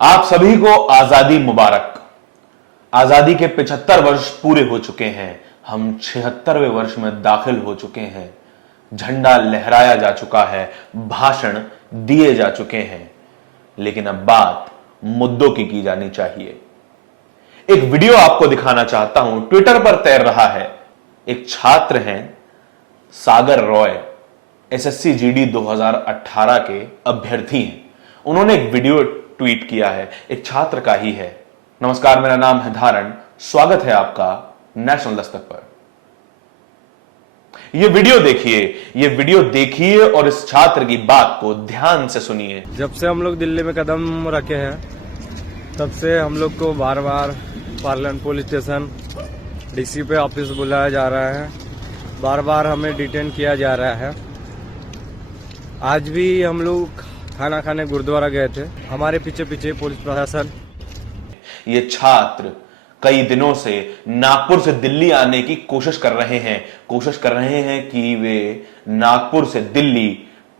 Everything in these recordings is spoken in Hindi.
आप सभी को आजादी मुबारक। आजादी के 75 वर्ष पूरे हो चुके हैं। हम 76वें वर्ष में दाखिल हो चुके हैं। झंडा लहराया जा चुका है, भाषण दिए जा चुके हैं, लेकिन अब बात मुद्दों की जानी चाहिए। एक वीडियो आपको दिखाना चाहता हूं, ट्विटर पर तैर रहा है। एक छात्र हैं सागर रॉय, एसएससी जीडी 2018 के अभ्यर्थी हैं। उन्होंने एक वीडियो ट्वीट किया है, एक छात्र का ही है। नमस्कार, मेरा नाम है धारण, स्वागत है आपका नेशनल दस्तक पर। ये वीडियो देखिए और इस छात्र की बात को ध्यान से सुनिए। जब से हम लोग दिल्ली में कदम रखे हैं तब से हम लोग को बार बार पार्लियामेंट पुलिस स्टेशन, डीसी पे ऑफिस बुलाया जा रहा है, बार बार हमें डिटेन किया जा रहा है। आज भी हम लोग खाना खाने गुरुद्वारा गए थे, हमारे पीछे पीछे पुलिस प्रशासन। ये छात्र कई दिनों से नागपुर से दिल्ली आने की कोशिश कर रहे हैं कि वे नागपुर से दिल्ली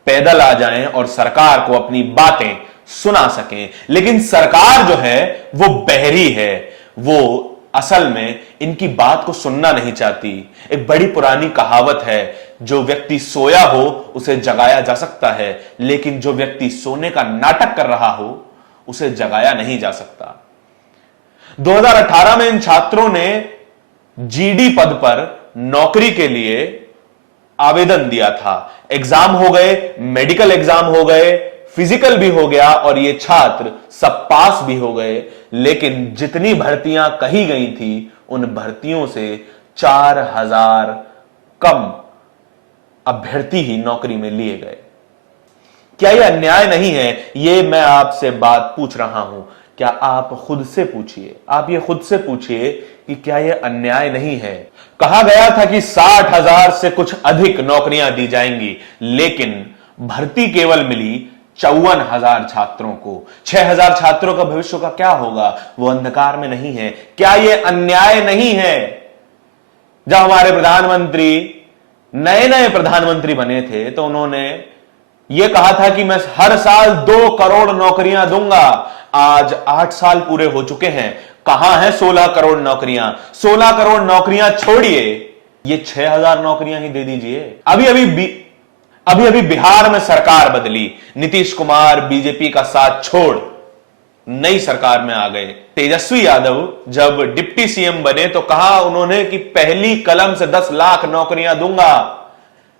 पैदल आ जाएं और सरकार को अपनी बातें सुना सकें, लेकिन सरकार जो है वो बहरी है। वो असल में इनकी बात को सुनना नहीं चाहती। एक बड़ी पुरानी कहावत है, जो व्यक्ति सोया हो उसे जगाया जा सकता है, लेकिन जो व्यक्ति सोने का नाटक कर रहा हो उसे जगाया नहीं जा सकता। 2018 में इन छात्रों ने जीडी पद पर नौकरी के लिए आवेदन दिया था। एग्जाम हो गए, मेडिकल एग्जाम हो गए, फिजिकल भी हो गया और ये छात्र सब पास भी हो गए, लेकिन जितनी भर्तियां कही गई थी उन भर्तियों से 4000 कम अभ्यर्थी ही नौकरी में लिए गए। क्या यह अन्याय नहीं है? यह मैं आपसे बात पूछ रहा हूं। क्या आप खुद से पूछिए, आप ये खुद से पूछिए कि क्या यह अन्याय नहीं है। कहा गया था कि 60,000 से कुछ अधिक नौकरियां दी जाएंगी, लेकिन भर्ती केवल मिली 54,000 छात्रों को। 6,000 छात्रों का भविष्य का क्या होगा? वो अंधकार में नहीं है। क्या यह अन्याय नहीं है? जब हमारे प्रधानमंत्री नए प्रधानमंत्री बने थे तो उन्होंने यह कहा था कि मैं हर साल 2 करोड़ नौकरियां दूंगा। आज 8 साल पूरे हो चुके हैं, कहां है 16 करोड़ नौकरियां? 16 करोड़ नौकरियां छोड़िए, ये 6,000 नौकरियां ही दे दीजिए। अभी बिहार में सरकार बदली, नीतीश कुमार बीजेपी का साथ छोड़ नई सरकार में आ गए। तेजस्वी यादव जब डिप्टी सीएम बने तो कहा उन्होंने कि पहली कलम से 10 लाख नौकरियां दूंगा।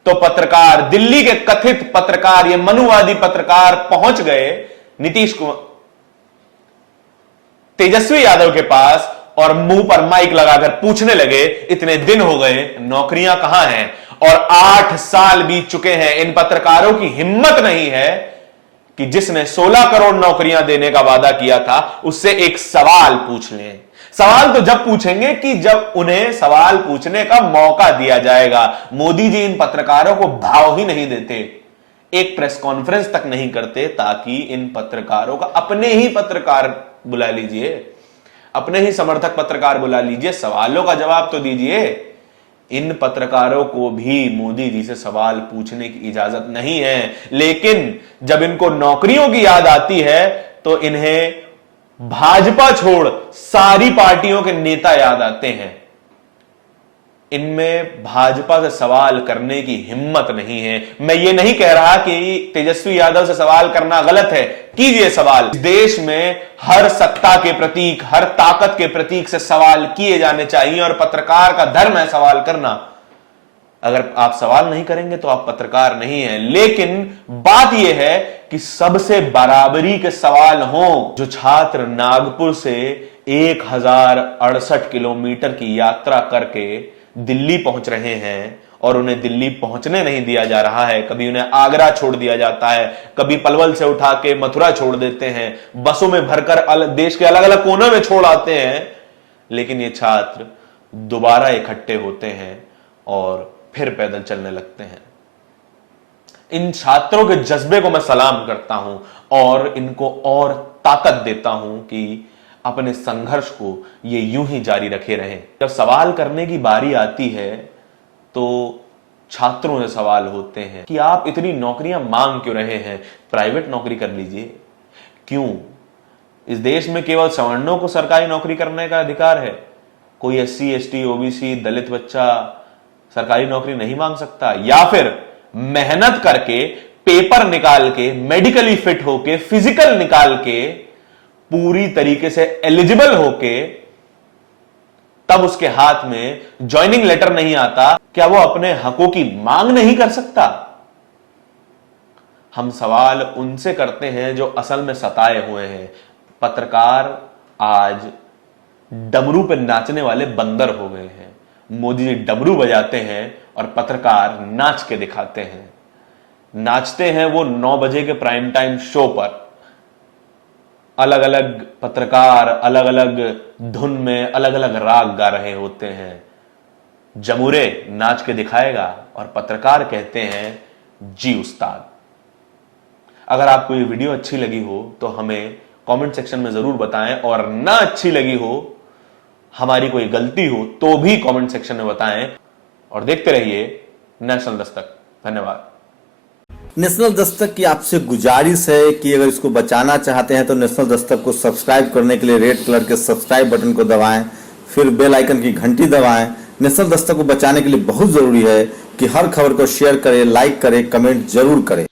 तो पत्रकार, दिल्ली के कथित पत्रकार, ये मनुवादी पत्रकार पहुंच गए तेजस्वी यादव के पास और मुंह पर माइक लगाकर पूछने लगे, इतने दिन हो गए, नौकरियां कहां हैं? और 8 साल बीत चुके हैं। इन पत्रकारों की हिम्मत नहीं है कि जिसने 16 करोड़ नौकरियां देने का वादा किया था उससे एक सवाल पूछ लें। सवाल तो जब पूछेंगे कि जब उन्हें सवाल पूछने का मौका दिया जाएगा। मोदी जी इन पत्रकारों को भाव ही नहीं देते, एक प्रेस कॉन्फ्रेंस तक नहीं करते ताकि इन पत्रकारों का, अपने ही पत्रकार बुला लीजिए, अपने ही समर्थक पत्रकार बुला लीजिए, सवालों का जवाब तो दीजिए। इन पत्रकारों को भी मोदी जी से सवाल पूछने की इजाजत नहीं है, लेकिन जब इनको नौकरियों की याद आती है तो इन्हें भाजपा छोड़ सारी पार्टियों के नेता याद आते हैं। इनमें भाजपा से सवाल करने की हिम्मत नहीं है। मैं ये नहीं कह रहा कि तेजस्वी यादव से सवाल करना गलत है, कीजिए सवाल। देश में हर सत्ता के प्रतीक, हर ताकत के प्रतीक से सवाल किए जाने चाहिए और पत्रकार का धर्म है सवाल करना। अगर आप सवाल नहीं करेंगे तो आप पत्रकार नहीं हैं। लेकिन बात यह है कि सबसे बराबरी के सवाल हों। जो छात्र नागपुर से 1068 किलोमीटर की यात्रा करके दिल्ली पहुंच रहे हैं और उन्हें दिल्ली पहुंचने नहीं दिया जा रहा है, कभी उन्हें आगरा छोड़ दिया जाता है, कभी पलवल से उठा के मथुरा छोड़ देते हैं, बसों में भरकर देश के अलग अलग कोनों में छोड़ आते हैं, लेकिन ये छात्र दोबारा इकट्ठे होते हैं और फिर पैदल चलने लगते हैं। इन छात्रों के जज्बे को मैं सलाम करता हूं और इनको और ताकत देता हूं कि अपने संघर्ष को ये यूं ही जारी रखे रहें। जब सवाल करने की बारी आती है तो छात्रों से सवाल होते हैं कि आप इतनी नौकरियां मांग क्यों रहे हैं? प्राइवेट नौकरी कर लीजिए। क्यों? इस देश में केवल सवर्णों को सरकारी नौकरी करने का अधिकार है? कोई एससी, एसटी, ओबीसी, दलित बच्चा सरकारी नौकरी नहीं मांग सकता? या फिर मेहनत करके, पेपर निकाल के, मेडिकली फिट होके, फिजिकल निकाल के, पूरी तरीके से एलिजिबल होके, तब उसके हाथ में ज्वाइनिंग लेटर नहीं आता, क्या वो अपने हकों की मांग नहीं कर सकता? हम सवाल उनसे करते हैं जो असल में सताए हुए हैं। पत्रकार आज डमरू पे नाचने वाले बंदर हो गए हैं। मोदी जी डमरू बजाते हैं और पत्रकार नाच के दिखाते हैं। नाचते हैं वो 9 बजे के प्राइम टाइम शो पर। अलग अलग पत्रकार अलग अलग धुन में अलग अलग राग गा रहे होते हैं। जमूरे नाच के दिखाएगा और पत्रकार कहते हैं जी उस्ताद। अगर आपको ये वीडियो अच्छी लगी हो तो हमें कमेंट सेक्शन में जरूर बताएं, और ना अच्छी लगी हो, हमारी कोई गलती हो तो भी कमेंट सेक्शन में बताएं। और देखते रहिए नेशनल दस्तक। धन्यवाद। नेशनल दस्तक की आपसे गुजारिश है कि अगर इसको बचाना चाहते हैं तो नेशनल दस्तक को सब्सक्राइब करने के लिए रेड कलर के सब्सक्राइब बटन को दबाएं, फिर बेल आइकन की घंटी दबाएं। नेशनल दस्तक को बचाने के लिए बहुत जरूरी है कि हर खबर को शेयर करें, लाइक करें, कमेंट जरूर करें।